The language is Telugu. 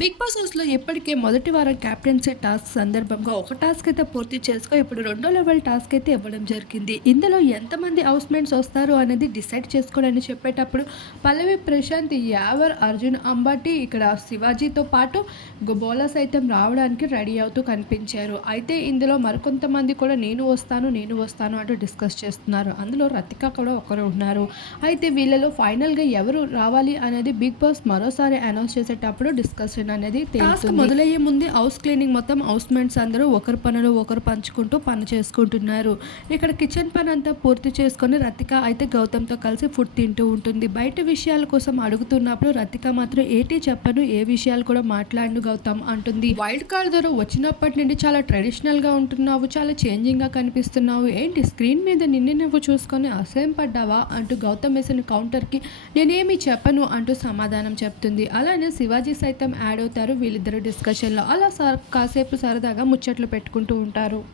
బిగ్ బాస్ హౌస్లో ఇప్పటికే మొదటి వారం క్యాప్టెన్సీ టాస్క్ సందర్భంగా ఒక టాస్క్ అయితే పూర్తి చేసుకో ఇప్పుడు రెండో లెవెల్ టాస్క్ అయితే ఇవ్వడం జరిగింది. ఇందులో ఎంతమంది హౌస్మేట్స్ వస్తారు అనేది డిసైడ్ చేసుకోవాలని చెప్పేటప్పుడు పల్లవి ప్రశాంత్ యావర్ అర్జున్ అంబాటి ఇక్కడ శివాజీతో పాటు బోలా సైతం రావడానికి రెడీ అవుతూ కనిపించారు. అయితే ఇందులో మరికొంతమంది కూడా నేను వస్తాను నేను వస్తాను అంటూ డిస్కస్ చేస్తున్నారు. అందులో రతిక కూడా ఒకరు ఉన్నారు. అయితే వీళ్ళలో ఫైనల్గా ఎవరు రావాలి అనేది బిగ్ బాస్ మరోసారి అనౌన్స్ చేసేటప్పుడు డిస్కస్ డిస్కషన్ అనేది టాస్క్ మొదలయ్యే ముందు హౌస్ క్లీనింగ్ మొత్తం హౌస్ మేట్స్ అందరూ ఒకరి పనులు ఒకరు పంచుకుంటూ పని చేసుకుంటున్నారు. ఇక్కడ కిచెన్ పని అంతా పూర్తి చేసుకొని రతిక అయితే గౌతమ్తో కలిసి ఫుడ్ తింటూ ఉంటుంది. బయట విషయాల కోసం అడుగుతున్నప్పుడు రతిక మాత్రం ఏటి చెప్పను? ఏ విషయాలు కూడా మాట్లాడను గౌతమ్ అంటుంది. వైల్డ్ కార్డ్ ద్వారా వచ్చినప్పటి నుండి చాలా ట్రెడిషనల్గా ఉంటున్నావు చాలా చేంజింగ్గా కనిపిస్తున్నావు. ఏంటి స్క్రీన్ మీద నిన్ను నువ్వు చూసుకొని అసహ్యం పడ్డావా? అంటూ గౌతమ్ వేసిన కౌంటర్కి నేనేమి చెప్పను అంటూ సమాధానం చెప్తుంది. అలానే శివాజీ సైతం యాడ్ అవుతారు. వీళ్ళిద్దరు డిస్కషన్లో అలా సర్ కాసేపు సరదాగా ముచ్చట్లు పెట్టుకుంటూ ఉంటారు.